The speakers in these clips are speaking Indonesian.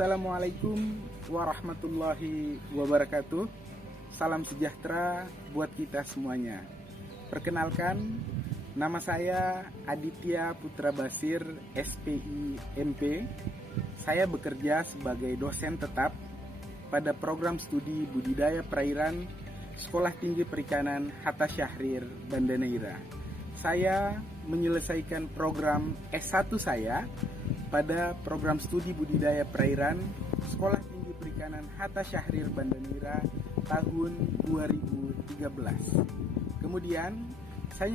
Assalamualaikum warahmatullahi wabarakatuh. Salam sejahtera buat kita semuanya. Perkenalkan, nama saya Aditya Putra Basir, SPI MP. Saya bekerja sebagai dosen tetap pada program studi budidaya perairan Sekolah Tinggi Perikanan Hatta Syahrir, Banda Neira. Saya menyelesaikan program S1 saya pada program studi budidaya perairan Sekolah Tinggi Perikanan Hatta Syahrir, Banda Neira tahun 2013. Kemudian saya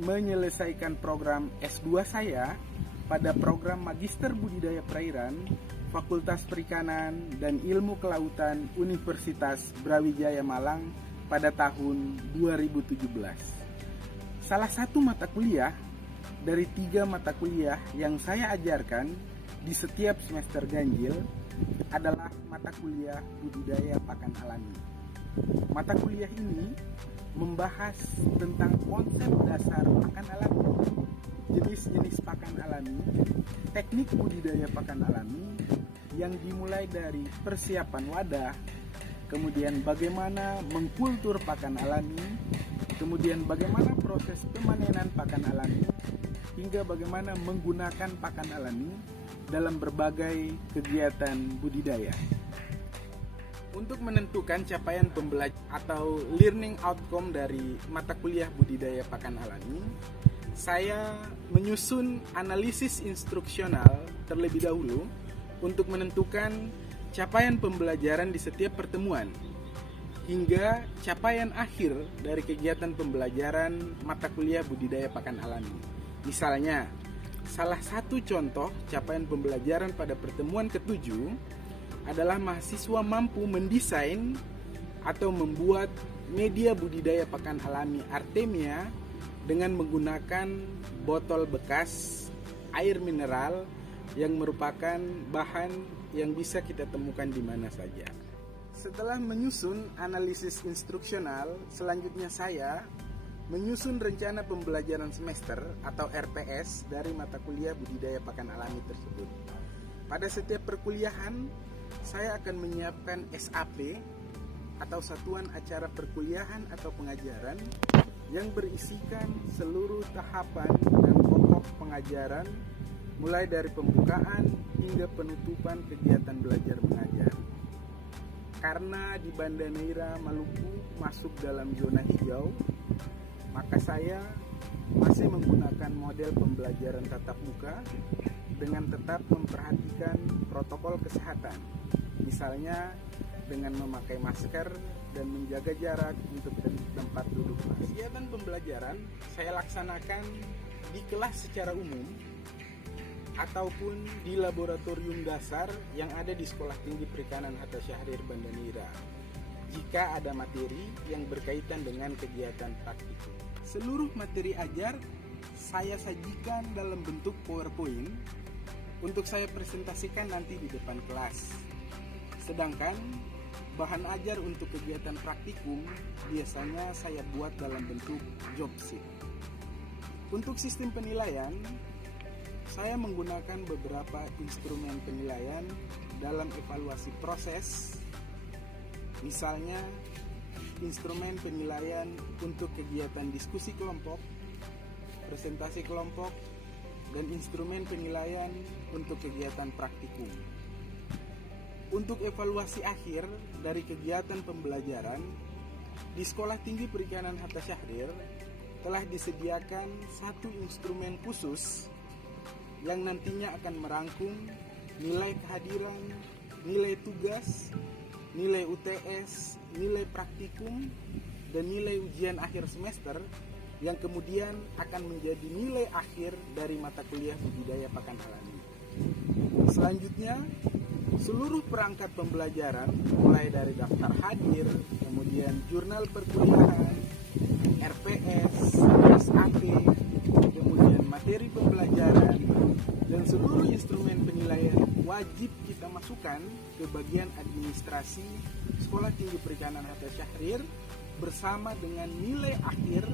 menyelesaikan program S2 saya pada program Magister Budidaya Perairan Fakultas Perikanan dan Ilmu Kelautan Universitas Brawijaya Malang pada tahun 2017. Salah satu mata kuliah dari 3 mata kuliah yang saya ajarkan di setiap semester ganjil adalah mata kuliah budidaya pakan alami. Mata kuliah ini membahas tentang konsep dasar pakan alami, jenis-jenis pakan alami, teknik budidaya pakan alami yang dimulai dari persiapan wadah, kemudian bagaimana mengkultur pakan alami, kemudian bagaimana proses pemanenan pakan alami, hingga bagaimana menggunakan pakan alami dalam berbagai kegiatan budidaya. Untuk menentukan capaian pembelajaran atau learning outcome dari mata kuliah budidaya pakan alami, saya menyusun analisis instruksional terlebih dahulu untuk menentukan capaian pembelajaran di setiap pertemuan hingga capaian akhir dari kegiatan pembelajaran mata kuliah budidaya pakan alami. Misalnya, salah satu contoh capaian pembelajaran pada pertemuan ke-7 adalah mahasiswa mampu mendesain atau membuat media budidaya pakan alami Artemia dengan menggunakan botol bekas air mineral yang merupakan bahan yang bisa kita temukan di mana saja. Setelah menyusun analisis instruksional, selanjutnya saya menyusun rencana pembelajaran semester atau RPS dari mata kuliah budidaya pakan alami tersebut. Pada setiap perkuliahan, saya akan menyiapkan SAP atau Satuan Acara Perkuliahan atau Pengajaran yang berisikan seluruh tahapan dan pokok pengajaran mulai dari pembukaan hingga penutupan kegiatan belajar mengajar. Karena di Banda Neira Maluku masuk dalam zona hijau, maka saya masih menggunakan model pembelajaran tatap muka dengan tetap memperhatikan protokol kesehatan, misalnya dengan memakai masker dan menjaga jarak untuk tempat duduk. Kegiatan pembelajaran saya laksanakan di kelas secara umum ataupun di laboratorium dasar yang ada di Sekolah Tinggi Perikanan Hatta Syahrir, Banda Neira jika ada materi yang berkaitan dengan kegiatan praktikum. Seluruh materi ajar saya sajikan dalam bentuk PowerPoint untuk saya presentasikan nanti di depan kelas. Sedangkan bahan ajar untuk kegiatan praktikum biasanya saya buat dalam bentuk job sheet. Untuk sistem penilaian, saya menggunakan beberapa instrumen penilaian dalam evaluasi proses. Misalnya, instrumen penilaian untuk kegiatan diskusi kelompok, presentasi kelompok, dan instrumen penilaian untuk kegiatan praktikum. Untuk evaluasi akhir dari kegiatan pembelajaran, di Sekolah Tinggi Perikanan Hatta Syahrir telah disediakan satu instrumen khusus yang nantinya akan merangkum nilai kehadiran, nilai tugas, nilai UTS, nilai praktikum, dan nilai ujian akhir semester yang kemudian akan menjadi nilai akhir dari mata kuliah budidaya pakan alami. Selanjutnya, seluruh perangkat pembelajaran mulai dari daftar hadir, kemudian jurnal perkuliahan, RPS, SAP, kemudian materi pembelajaran, dan seluruh instrumen penilaian wajib kita masukkan ke bagian administrasi Sekolah Tinggi Perikanan Hatta Syahrir bersama dengan nilai akhir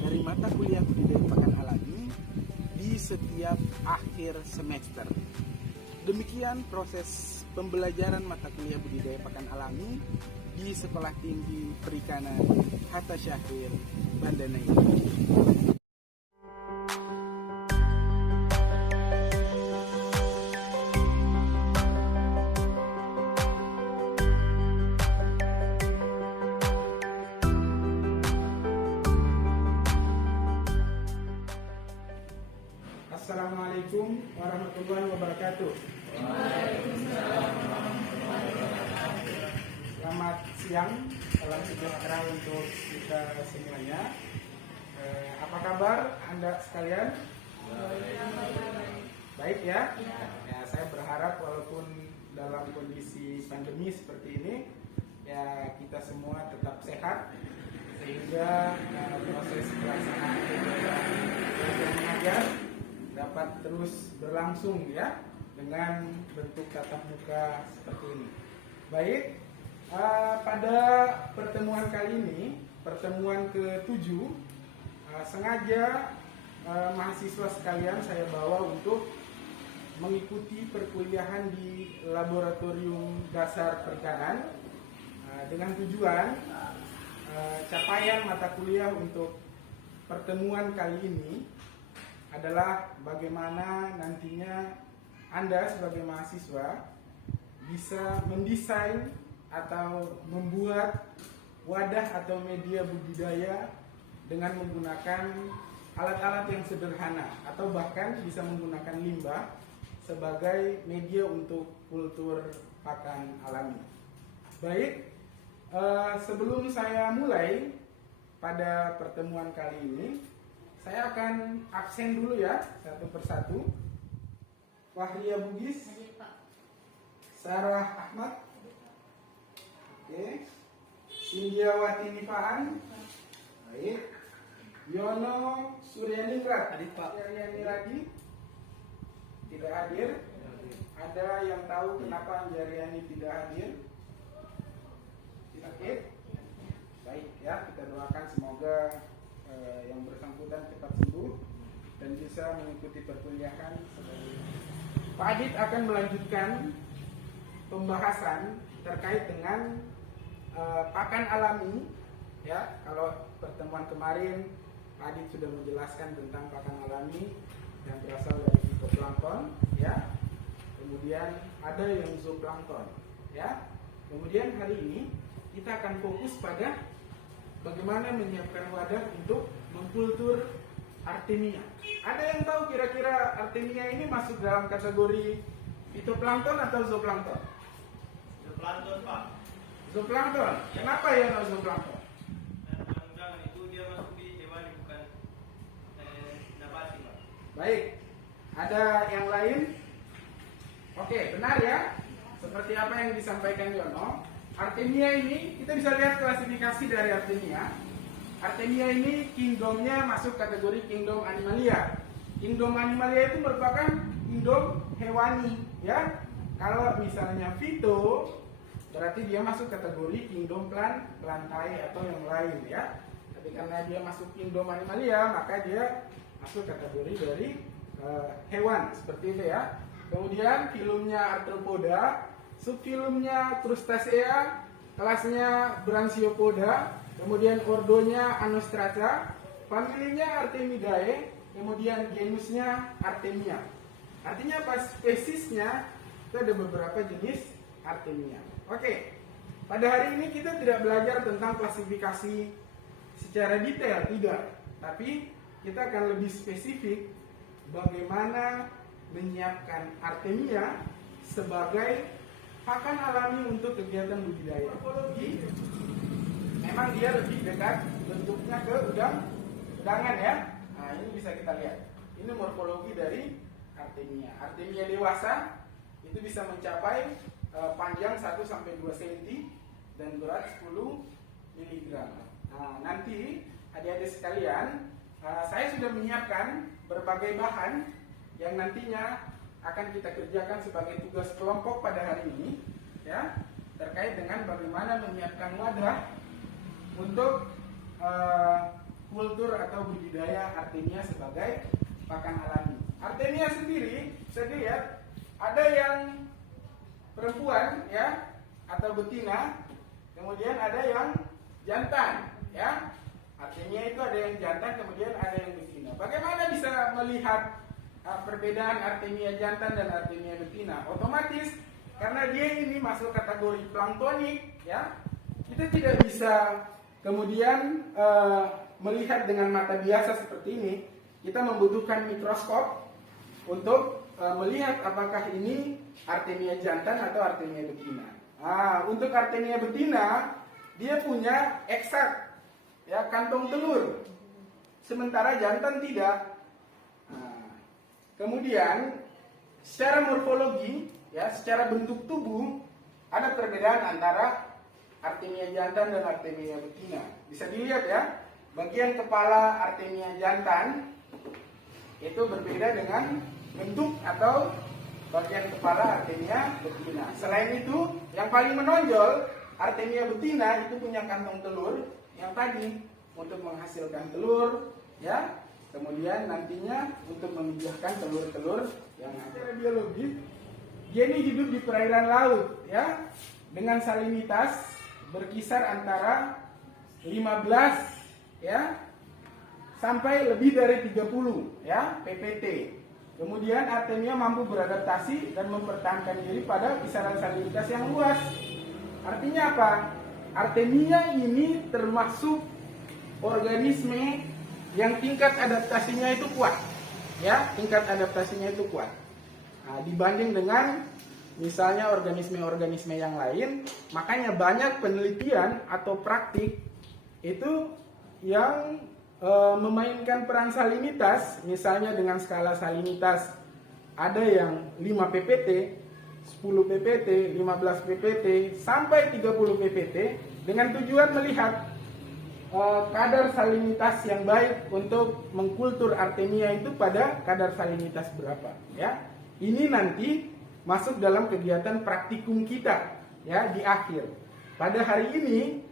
dari mata kuliah budidaya pakan alami di setiap akhir semester. Demikian proses pembelajaran mata kuliah budidaya pakan alami di Sekolah Tinggi Perikanan Hatta Syahrir, Banda Neira. Assalamualaikum warahmatullahi wabarakatuh. Selamat siang, salam sejahtera untuk kita semuanya. Apa kabar Anda sekalian? Baik ya? Ya, saya berharap walaupun dalam kondisi pandemi seperti ini, ya kita semua tetap sehat sehingga proses pelaksanaan belajar mengajar dapat terus berlangsung ya dengan bentuk tatap muka seperti ini. Baik, pada pertemuan kali ini, pertemuan ke-7, sengaja mahasiswa sekalian saya bawa untuk mengikuti perkuliahan di Laboratorium Dasar Perikanan dengan tujuan capaian mata kuliah untuk pertemuan kali ini adalah bagaimana nantinya Anda sebagai mahasiswa bisa mendesain atau membuat wadah atau media budidaya dengan menggunakan alat-alat yang sederhana atau bahkan bisa menggunakan limbah sebagai media untuk kultur pakan alami. Baik, sebelum saya mulai pada pertemuan kali ini, saya akan absen dulu ya, satu persatu. Wahria Bugis, Sarah Ahmad, oke. Sindiawati Nipaan, baik. Yono Suryaningrat, Anjariani tidak hadir. Ada yang tahu kenapa Anjariani tidak hadir? Sakit? Baik ya, kita doakan semoga yang bersangkutan cepat sembuh dan bisa mengikuti perkuliahan. Pak Adit akan melanjutkan pembahasan terkait dengan pakan alami ya. Kalau pertemuan kemarin Pak Adit sudah menjelaskan tentang pakan alami yang berasal dari fitoplankton ya. Kemudian ada yang zooplankton ya. Kemudian hari ini kita akan fokus pada bagaimana menyiapkan wadah untuk mengkultur Artemia. Ada yang tahu kira-kira Artemia ini masuk dalam kategori fitoplankton atau zooplankton? Zooplankton, Pak. Zooplankton. Kenapa ya zooplankton? Jangan itu dia masuk di hewani bukan nabati, Pak. Baik. Ada yang lain? Oke, benar ya. Seperti apa yang disampaikan Yono. Artemia ini, kita bisa lihat klasifikasi dari Artemia. Artemia ini kingdomnya masuk kategori kingdom Animalia. Kingdom Animalia itu merupakan kingdom hewani, ya. Kalau misalnya Phyto, berarti dia masuk kategori kingdom plantae atau yang lain, ya. Tapi karena dia masuk kingdom Animalia, maka dia masuk kategori dari hewan, seperti itu ya. Kemudian filumnya Arthropoda, subfilumnya Crustacea, kelasnya Brachiopoda, kemudian ordonya Anostrata, familinya Artemidae, kemudian genusnya Artemia. Artinya apa? Spesiesnya itu ada beberapa jenis Artemia. Oke, pada hari ini kita tidak belajar tentang klasifikasi secara detail, tidak. Tapi kita akan lebih spesifik bagaimana menyiapkan Artemia sebagai pakan alami untuk kegiatan budidaya. Morfologi memang dia lebih dekat bentuknya ke udangan ya. Nah, ini bisa kita lihat. Ini morfologi dari Artemia. Artemia dewasa itu bisa mencapai panjang 1 sampai 2 cm dan berat 10 mg. Nah, nanti adik-adik sekalian, saya sudah menyiapkan berbagai bahan yang nantinya akan kita kerjakan sebagai tugas kelompok pada hari ini ya, terkait dengan bagaimana menyiapkan wadah untuk kultur atau budidaya Artemia sebagai pakan alami. Artemia sendiri bisa dilihat ada yang perempuan atau betina, kemudian ada yang jantan, ya. Artinya itu ada yang jantan, kemudian ada yang betina. Bagaimana bisa melihat perbedaan artemia jantan dan artemia betina? Otomatis karena dia ini masuk kategori planktonik, ya, kita tidak bisa kemudian melihat dengan mata biasa seperti ini. Kita membutuhkan mikroskop untuk melihat apakah ini artemia jantan atau artemia betina. Untuk artemia betina, dia punya eksak, ya, kantong telur, sementara jantan tidak. Kemudian secara morfologi, ya, secara bentuk tubuh ada perbedaan antara artemia jantan dan artemia betina. Bisa dilihat, ya, bagian kepala artemia jantan itu berbeda dengan bentuk atau bagian kepala artemia betina. Selain itu, yang paling menonjol, artemia betina itu punya kantong telur yang tadi untuk menghasilkan telur, ya. Kemudian nantinya untuk memijahkan telur-telur yang secara biologis dia ini hidup di perairan laut, ya, dengan salinitas berkisar antara 15, ya, sampai lebih dari 30, ya, ppt. Kemudian artemia mampu beradaptasi dan mempertahankan diri pada kisaran salinitas yang luas. Artinya apa? Artemia ini termasuk organisme yang tingkat adaptasinya itu kuat, ya, tingkat adaptasinya itu kuat. Dibanding dengan misalnya organisme-organisme yang lain, makanya banyak penelitian atau praktik itu yang memainkan peran salinitas, misalnya dengan skala salinitas ada yang 5 ppt, 10 ppt, 15 ppt, sampai 30 ppt dengan tujuan melihat kadar salinitas yang baik untuk mengkultur artemia itu pada kadar salinitas berapa, ya. Ini nanti masuk dalam kegiatan praktikum kita, ya, di akhir. Pada hari ini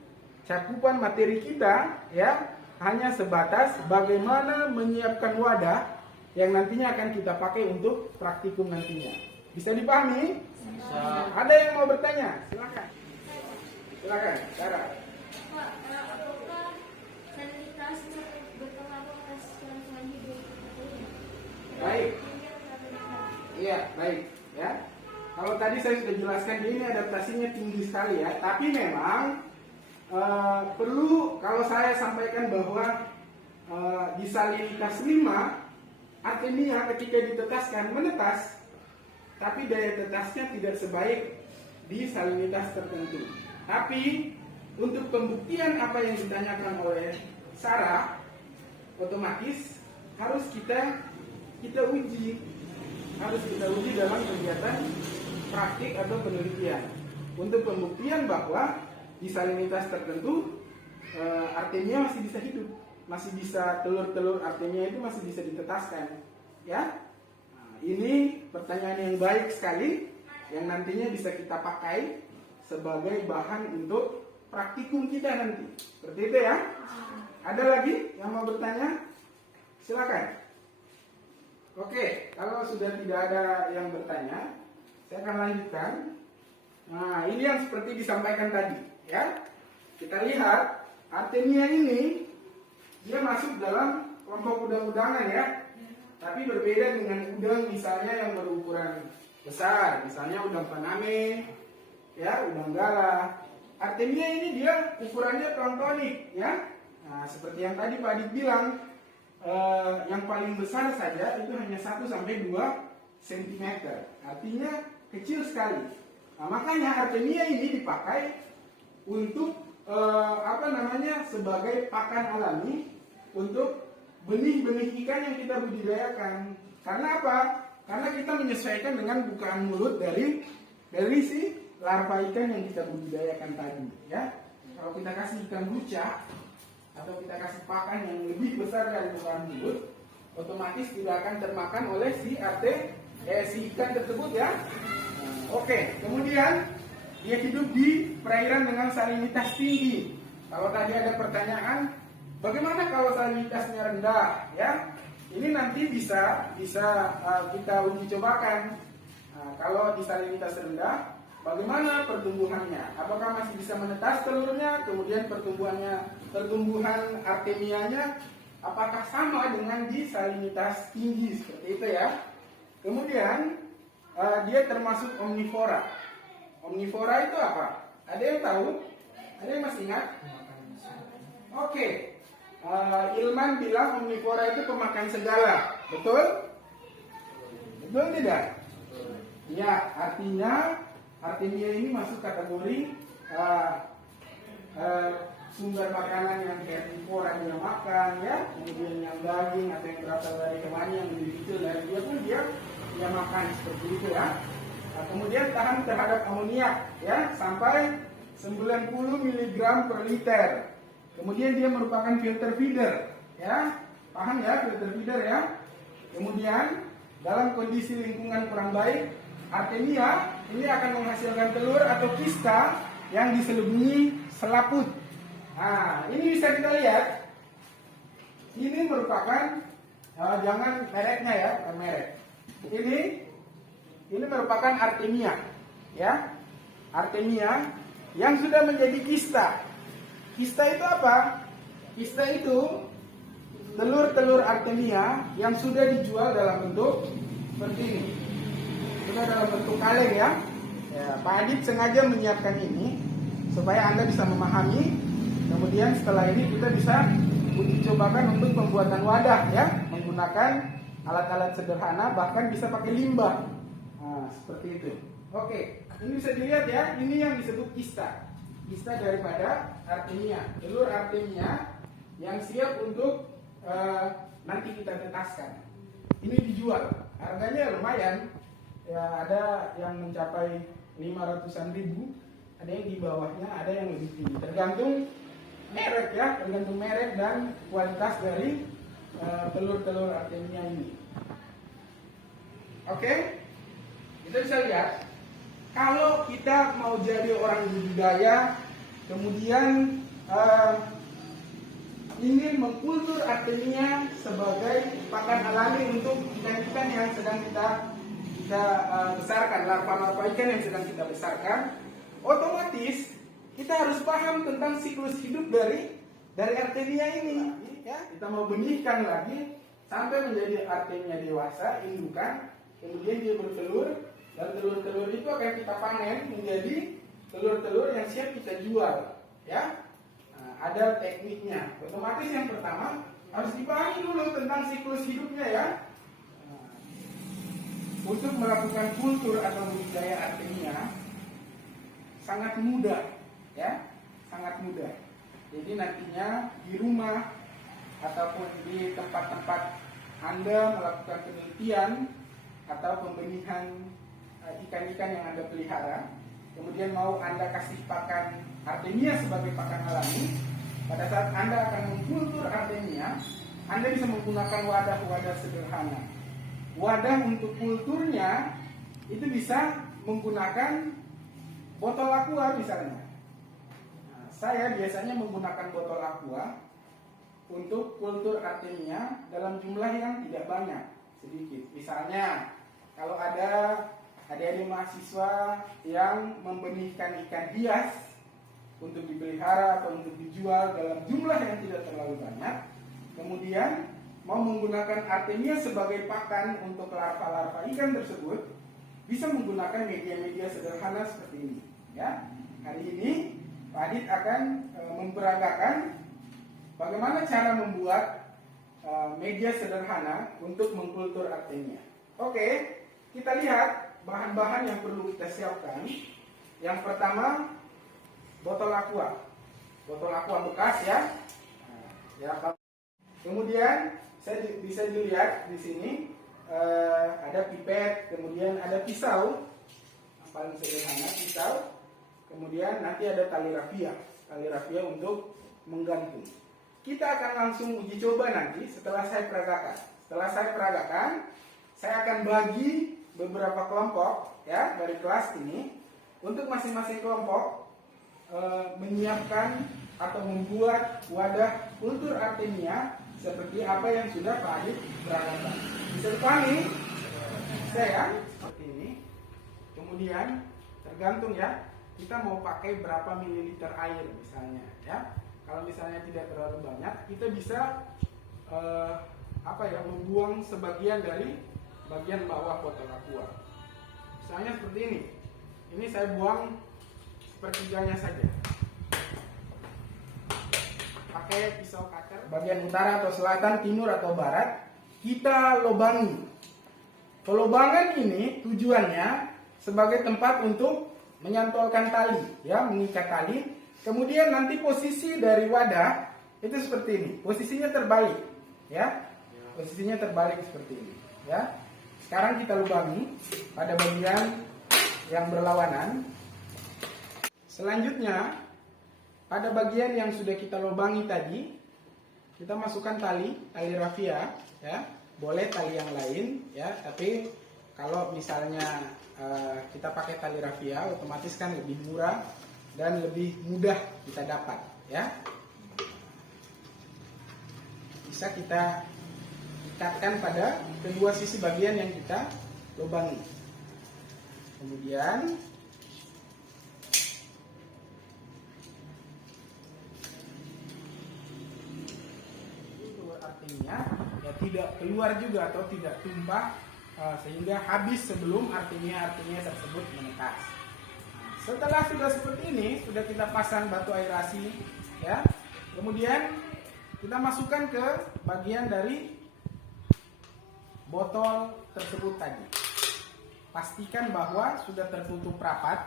cakupan materi kita, ya, hanya sebatas bagaimana menyiapkan wadah yang nantinya akan kita pakai untuk praktikum nantinya. Bisa dipahami? Bisa. Ada yang mau bertanya? Silakan. Silakan, Sarah. Pak, apakah salinitas berpengaruh atas kelangsungan hidup? Baik. Iya, baik, ya. Kalau tadi saya sudah jelaskan, ini adaptasinya tinggi sekali, ya. Tapi memang perlu kalau saya sampaikan bahwa di salinitas 5 artemia ketika ditetaskan menetas, tapi daya tetasnya tidak sebaik di salinitas tertentu. Tapi untuk pembuktian apa yang ditanyakan oleh Sarah, otomatis harus kita uji, dalam kegiatan praktik atau penelitian untuk pembuktian bahwa di salinitas tertentu artemia masih bisa hidup, masih bisa telur-telur artemia itu masih bisa ditetaskan, ya. Ini pertanyaan yang baik sekali yang nantinya bisa kita pakai sebagai bahan untuk praktikum kita nanti. Seperti itu, ya. Ada lagi yang mau bertanya? Silakan. Oke, kalau sudah tidak ada yang bertanya, saya akan lanjutkan. Nah, ini yang seperti disampaikan tadi, ya. Kita lihat artemia ini dia masuk dalam kelompok udang-udangan, ya. Tapi berbeda dengan udang misalnya yang berukuran besar, misalnya udang faname, ya, udang galah. Artemia ini dia ukurannya planktonik, ya. Nah, seperti yang tadi Pak Adit bilang, yang paling besar saja itu hanya 1 sampai 2 cm. Artinya kecil sekali. Nah, makanya artemia ini dipakai untuk sebagai pakan alami untuk benih-benih ikan yang kita budidayakan. Karena apa? Karena kita menyesuaikan dengan bukaan mulut dari si larva ikan yang kita budidayakan tadi, ya. Kalau kita kasih ikan buca atau kita kasih pakan yang lebih besar dari bukaan mulut, otomatis tidak akan termakan oleh si ikan tersebut, ya. Oke, kemudian dia hidup di perairan dengan salinitas tinggi. Kalau tadi ada pertanyaan, bagaimana kalau salinitasnya rendah, ya? Ini nanti bisa kita uji cobakan. Nah, kalau di salinitas rendah, bagaimana pertumbuhannya? Apakah masih bisa menetas telurnya? Kemudian pertumbuhan artemianya apakah sama dengan di salinitas tinggi seperti itu ya? Kemudian dia termasuk omnivora. Omnivora itu apa? Ada yang tahu? Ada yang masih ingat? Oke. Ilman bilang omnivora itu pemakan segala. Betul? Betul tidak? Ya, artinya artemia ini masuk kategori sumber makanan yang herbivora dia makan ya, kemudian yang daging atau yang berasal dari hewan yang lebih kecil dari dia pun dia makan seperti itu ya. Nah, kemudian tahan terhadap amoniak ya sampai 90 mg per liter. Kemudian dia merupakan filter feeder ya, paham ya filter feeder ya. Kemudian dalam kondisi lingkungan kurang baik, artemia ini akan menghasilkan telur atau kista yang diselubungi selaput. Nah, ini bisa kita lihat. Ini merupakan jangan mereknya ya, bukan merek. Ini merupakan artemia, ya. Artemia yang sudah menjadi kista. Kista itu apa? Kista itu telur-telur artemia yang sudah dijual dalam bentuk seperti ini. Sudah dalam bentuk kaleng ya. Pak Adit sengaja menyiapkan ini supaya Anda bisa memahami. Kemudian setelah ini kita bisa uji cobakan untuk pembuatan wadah ya, menggunakan alat-alat sederhana, bahkan bisa pakai limbah. Nah, seperti itu. Oke, ini bisa dilihat ya, ini yang disebut kista. Kista daripada artemia, telur artemia yang siap untuk nanti kita tetaskan. Ini dijual, harganya lumayan. Ya, ada yang mencapai 500-an ribu, ada yang di bawahnya, ada yang lebih tinggi. Tergantung merek ya, tergantung merek dan kualitas dari telur-telur artemia ini. Oke, kita bisa lihat kalau kita mau jadi orang budidaya, kemudian ingin mengkultur artemia sebagai pakan alami untuk ikan-ikan yang sedang kita besarkan, larva-larva ikan yang sedang kita besarkan, otomatis kita harus paham tentang siklus hidup dari artemia ini. Ya, kita mau benihkan lagi sampai menjadi artemia dewasa, indukan, kemudian dia bertelur, dan telur-telur itu akan kita panen menjadi telur-telur yang siap kita jual. Ya, nah, ada tekniknya. Otomatis yang pertama harus dipahami dulu tentang siklus hidupnya ya. Untuk melakukan kultur atau budidaya artemia sangat mudah ya, sangat mudah. Jadi nantinya di rumah ataupun di tempat-tempat Anda melakukan penelitian atau pembenihan ikan-ikan yang Anda pelihara, kemudian mau Anda kasih pakan artemia sebagai pakan alami, pada saat Anda akan mengkultur artemia, Anda bisa menggunakan wadah-wadah sederhana. Wadah untuk kulturnya itu bisa menggunakan botol aqua misalnya. Nah, saya biasanya menggunakan botol aqua untuk kultur artemia dalam jumlah yang tidak banyak, sedikit. Misalnya kalau ada adik-adik mahasiswa yang membenihkan ikan hias untuk dipelihara atau untuk dijual dalam jumlah yang tidak terlalu banyak, kemudian mau menggunakan artemia sebagai pakan untuk larva-larva ikan tersebut, bisa menggunakan media-media sederhana seperti ini. Ya, hari ini Pak Adit akan memperagakan bagaimana cara membuat media sederhana untuk mengkultur artemia. Oke, kita lihat bahan-bahan yang perlu kita siapkan. Yang pertama, botol aqua bekas ya. Kemudian bisa dilihat di sini ada pipet, kemudian ada pisau, yang paling sederhana pisau, kemudian nanti ada tali rafia untuk menggantung. Kita akan langsung uji coba nanti setelah saya peragakan. Setelah saya peragakan, saya akan bagi beberapa kelompok ya dari kelas ini untuk masing-masing kelompok menyiapkan atau membuat wadah kultur artemia seperti apa yang sudah Pak Adit peragakan. Bisa dipahami? Saya seperti ini. Kemudian tergantung ya, kita mau pakai berapa mililiter air misalnya ya. Kalau misalnya tidak terlalu banyak, kita bisa membuang sebagian dari bagian bawah botol aqua. Misalnya seperti ini. Ini saya buang sepertiganya saja. Pakai pisau cutter. Bagian utara atau selatan, timur atau barat, kita lobangi. Pelobangan ini tujuannya sebagai tempat untuk menyantolkan tali, ya, mengikat tali. Kemudian nanti posisi dari wadah itu seperti ini. Posisinya terbalik, ya. Posisinya terbalik seperti ini, ya. Sekarang kita lubangi pada bagian yang berlawanan. Selanjutnya, pada bagian yang sudah kita lubangi tadi, kita masukkan tali rafia, ya. Boleh tali yang lain, ya. Tapi kalau misalnya kita pakai tali rafia, otomatis kan lebih murah dan lebih mudah kita dapat, ya. Bisa kita ikatkan pada kedua sisi bagian yang kita lubangi. Kemudian itu artinya ya tidak keluar juga atau tidak tumpah sehingga habis sebelum artinya tersebut menetas. Setelah sudah seperti ini, sudah kita pasang batu aerasi, ya. Kemudian kita masukkan ke bagian dari botol tersebut tadi. Pastikan bahwa sudah tertutup rapat.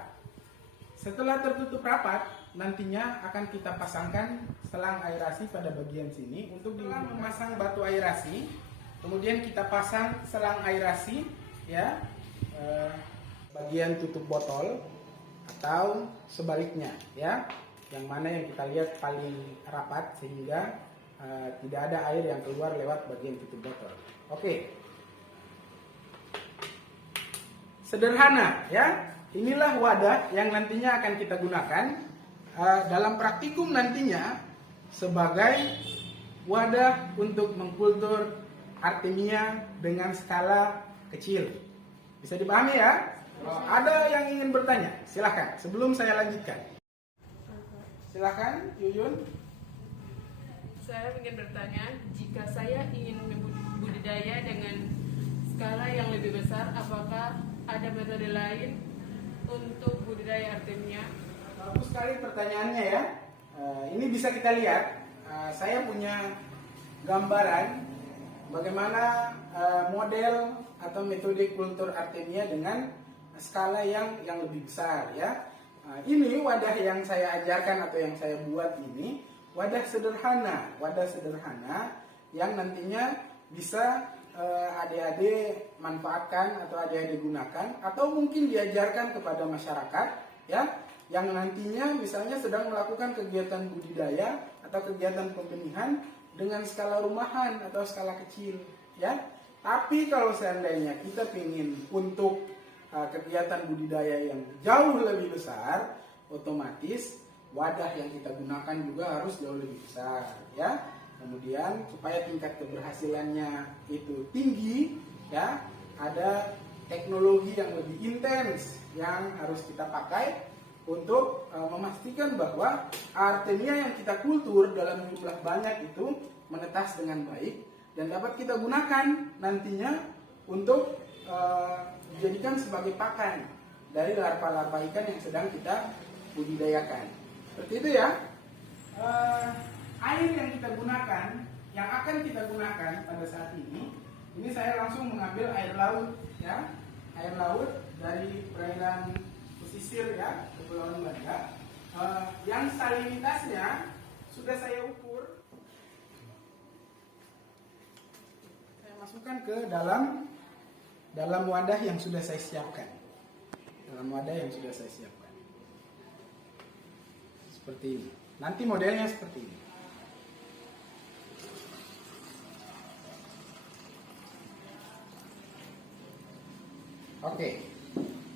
Setelah tertutup rapat, nantinya akan kita pasangkan selang aerasi pada bagian sini untuk memasang batu aerasi. Kemudian kita pasang selang aerasi, ya, bagian tutup botol atau sebaliknya, ya, yang mana yang kita lihat paling rapat sehingga tidak ada air yang keluar lewat bagian tutup botol. Oke. Sederhana, ya. Inilah wadah yang nantinya akan kita gunakan dalam praktikum nantinya sebagai wadah untuk mengkultur artemia dengan skala kecil. Bisa dipahami ya? Ada yang ingin bertanya? Silahkan, sebelum saya lanjutkan. Silahkan, Yuyun. Saya ingin bertanya, jika saya ingin budidaya dengan skala yang lebih besar, apakah ada metode lain untuk budidaya artemia? Bagus sekali pertanyaannya ya. Ini bisa kita lihat. Saya punya gambaran bagaimana model atau metode kultur artemia dengan skala yang lebih besar ya. Ini wadah yang saya ajarkan atau yang saya buat ini wadah sederhana yang nantinya bisa adik-adik manfaatkan atau adik-adik gunakan atau mungkin diajarkan kepada masyarakat ya yang nantinya misalnya sedang melakukan kegiatan budidaya atau kegiatan pembenihan dengan skala rumahan atau skala kecil ya. Tapi kalau seandainya kita ingin untuk kegiatan budidaya yang jauh lebih besar, otomatis wadah yang kita gunakan juga harus jauh lebih besar ya. Kemudian supaya tingkat keberhasilannya itu tinggi ya, ada teknologi yang lebih intens yang harus kita pakai untuk memastikan bahwa artemia yang kita kultur dalam jumlah banyak itu menetas dengan baik dan dapat kita gunakan nantinya untuk dijadikan sebagai pakan dari larva-larva ikan yang sedang kita budidayakan. Seperti itu ya. Air yang kita gunakan, yang akan kita gunakan pada saat ini saya langsung mengambil air laut ya, air laut dari perairan pesisir ya, Kepulauan Banda. Yang salinitasnya sudah saya ukur. Saya masukkan ke dalam wadah yang sudah saya siapkan. Seperti ini. Nanti modelnya seperti ini. Oke,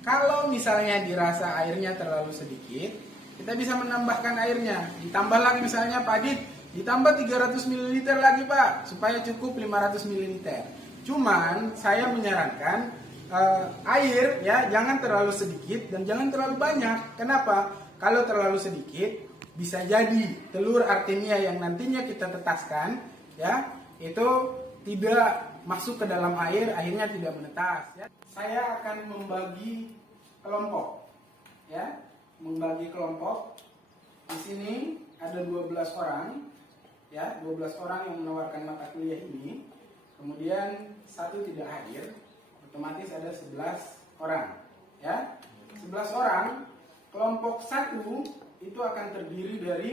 kalau misalnya dirasa airnya terlalu sedikit, kita bisa menambahkan airnya. Ditambah lagi misalnya Pak Adit, ditambah 300 ml lagi Pak, supaya cukup 500 ml. Cuman saya menyarankan air ya jangan terlalu sedikit dan jangan terlalu banyak. Kenapa? Kalau terlalu sedikit bisa jadi telur artemia yang nantinya kita tetaskan ya itu tidak masuk ke dalam air, akhirnya tidak menetas ya. Saya akan membagi kelompok ya, membagi kelompok. Di sini ada 12 orang ya, 12 orang yang menawarkan mata kuliah ini. Kemudian satu tidak hadir, otomatis ada 11 orang ya. 11 orang, kelompok 1 itu akan terdiri dari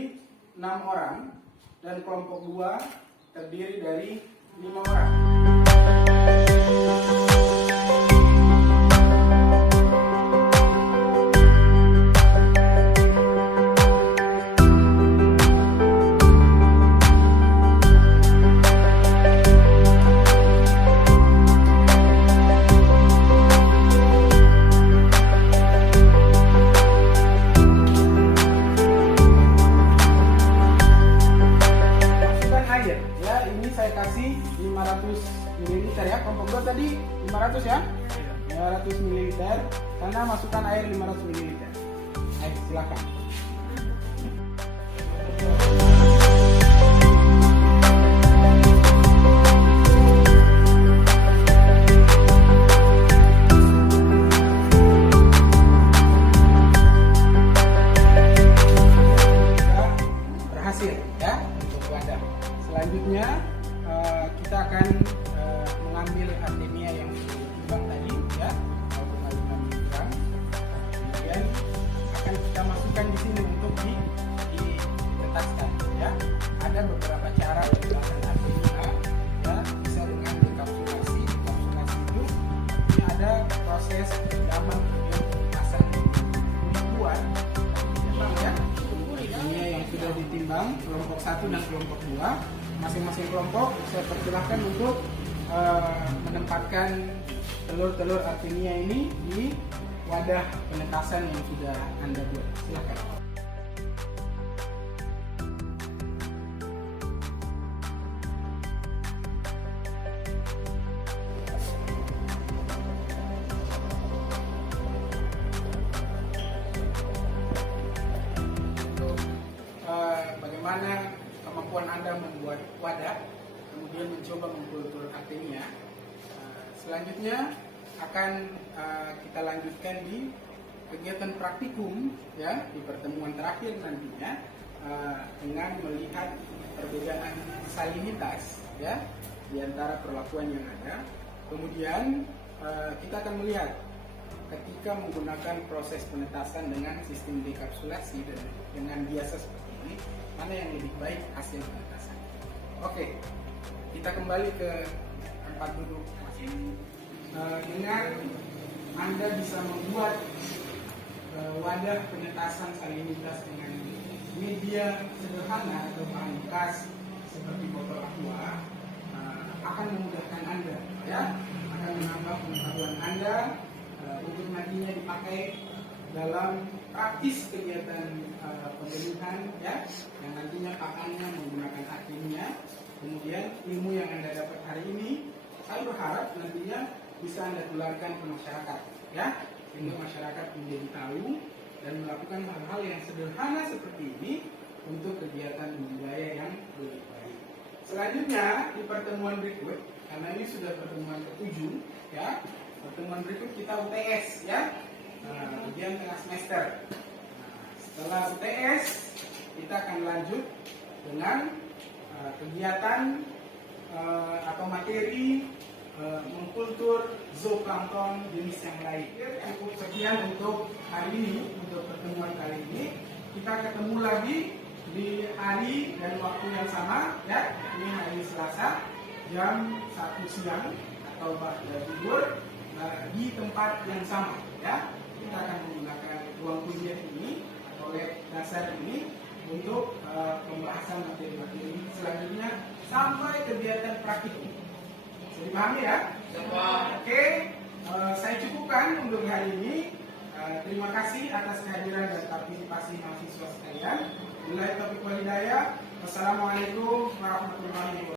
6 orang dan kelompok 2 terdiri dari 5 orang. Kasih 500 ml ya, kelompok 2 tadi 500 ya, 500 ml karena masukkan air 500 ml. Ayo silakan. Berhasil ya untuk wadah. Selanjutnya kita akan mengambil artemia yang ditimbang tadi ya, 0,5 mg. Kemudian akan kita masukkan di sini untuk ditetaskan ya. Ada beberapa cara pembuatan artemia ya, bisa dengan dekapsulasi. Dekapsulasi itu ini ada proses pendaman kemudian pementasan dibuat ditimbang ya. Artemia yang sudah ditimbang kelompok 1 dan kelompok 2. Masing-masing kelompok saya persilahkan untuk menempatkan telur-telur artemia ini di wadah penetasan yang sudah Anda buat. Silakan. Untuk bagaimana kemampuan Anda membuat wadah, kemudian mencoba mengkultur artemia. Selanjutnya akan kita lanjutkan di kegiatan praktikum ya, di pertemuan terakhir nantinya dengan melihat perbedaan salinitas ya di antara perlakuan yang ada. Kemudian kita akan melihat ketika menggunakan proses penetasan dengan sistem dekapsulasi dan dengan biasa seperti ini, mana yang lebih baik hasil penetasan. Oke, kita kembali ke tempat duduk masing. Dengan Anda bisa membuat wadah penetasan salinitas dengan media sederhana atau bahan bekas seperti botol aqua, akan memudahkan Anda ya, akan menambah pengetahuan Anda untuk nantinya dipakai dalam praktis kegiatan pemilihan ya, yang nantinya pakannya menggunakan artemia. Kemudian ilmu yang Anda dapat hari ini, saya berharap nantinya bisa Anda tularkan ke masyarakat ya, sehingga masyarakat menjadi tahu dan melakukan hal-hal yang sederhana seperti ini untuk kegiatan budidaya yang lebih baik. Selanjutnya di pertemuan berikut, karena ini sudah pertemuan ke-7 ya, pertemuan berikut kita UTS ya, ujian tengah semester. Setelah UTS kita akan lanjut dengan kegiatan atau materi mengkultur zooplankton jenis yang lain. Cukup sekian untuk hari ini, untuk pertemuan kali ini. Kita ketemu lagi di hari dan waktu yang sama ya. Ini hari Selasa jam 1 siang atau ba'da zuhur di tempat yang sama ya. Kita akan menggunakan ruang kuliah ini atau lab dasar ini untuk pembahasan materi-materi selanjutnya sampai kegiatan praktikum. Bisa dipahami ya? Oke, saya cukupkan untuk hari ini. Terima kasih atas kehadiran dan partisipasi mahasiswa sekalian. Wassalamualaikum warahmatullahi wabarakatuh.